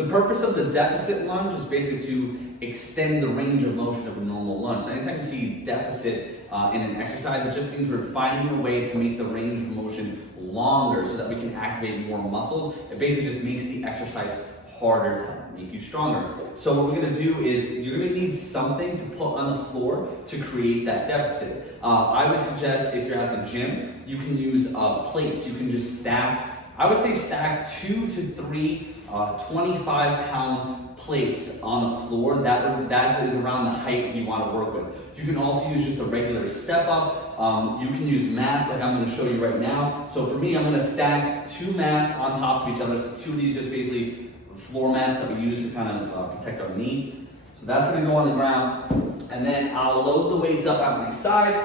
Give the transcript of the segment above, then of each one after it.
The purpose of the deficit lunge is basically to extend the range of motion of a normal lunge. So anytime you see deficit in an exercise, it just means we're finding a way to make the range of motion longer so that we can activate more muscles. It basically just makes the exercise harder to make you stronger. So what we're gonna do is you're gonna need something to put on the floor to create that deficit. I would suggest if you're at the gym, you can use plates. You can just stack, I would say stack 2 to 3 25-pound plates on the floor. That is around the height you want to work with. You can also use just a regular step up. You can use mats like I'm going to show you right now. So for me, I'm going to stack 2 mats on top of each other. So 2 of these just basically floor mats that we use to kind of protect our knee. So that's going to go on the ground. And then I'll load the weights up at my sides.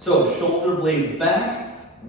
So shoulder blades back.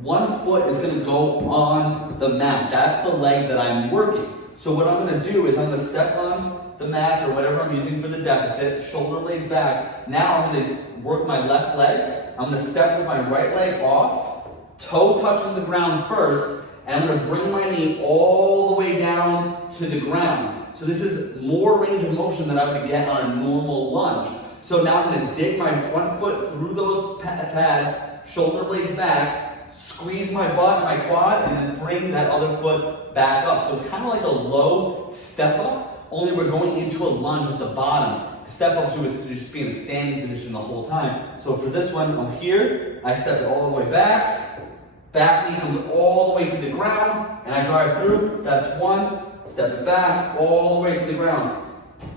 One foot is going to go on the mat. That's the leg that I'm working. So what I'm going to do is I'm going to step on the mat or whatever I'm using for the deficit, shoulder blades back. Now I'm going to work my left leg. I'm going to step with my right leg off. Toe touches the ground first. And I'm going to bring my knee all the way down to the ground. So this is more range of motion than I would get on a normal lunge. So now I'm going to dig my front foot through those pads, shoulder blades back, squeeze my butt and my quad, and then bring that other foot back up. So it's kind of like a low step up, only we're going into a lunge at the bottom. Step up to just be in a standing position the whole time. So for this one, I'm here, I step it all the way back, back knee comes all the way to the ground, and I drive through. That's 1, step it back, all the way to the ground.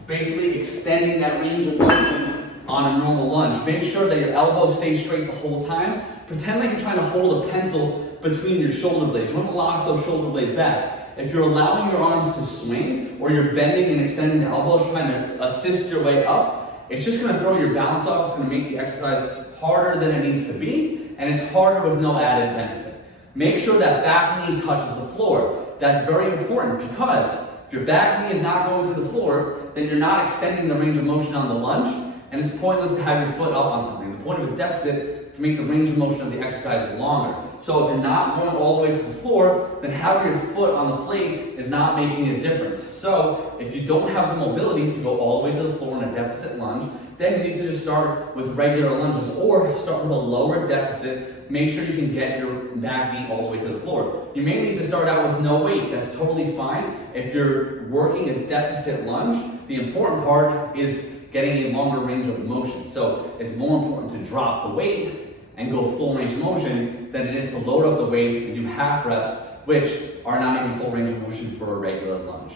Basically extending that range of motion on a normal lunge. Make sure that your elbow stays straight the whole time. Pretend like you're trying to hold a pencil between your shoulder blades. You want to lock those shoulder blades back. If you're allowing your arms to swing, or you're bending and extending the elbows, trying to assist your way up, it's just going to throw your balance off. It's going to make the exercise harder than it needs to be, and it's harder with no added benefit. Make sure that back knee touches the floor. That's very important because if your back knee is not going to the floor, then you're not extending the range of motion on the lunge, and it's pointless to have your foot up on something. The point of a deficit is to make the range of motion of the exercise longer. So if you're not going all the way to the floor, then having your foot on the plate is not making a difference. So if you don't have the mobility to go all the way to the floor in a deficit lunge, then you need to just start with regular lunges or start with a lower deficit. Make sure you can get your back knee all the way to the floor. You may need to start out with no weight. That's totally fine. If you're working a deficit lunge, the important part is getting a longer range of motion. So it's more important to drop the weight and go full range of motion than it is to load up the weight and do half reps, which are not even full range of motion for a regular lunge.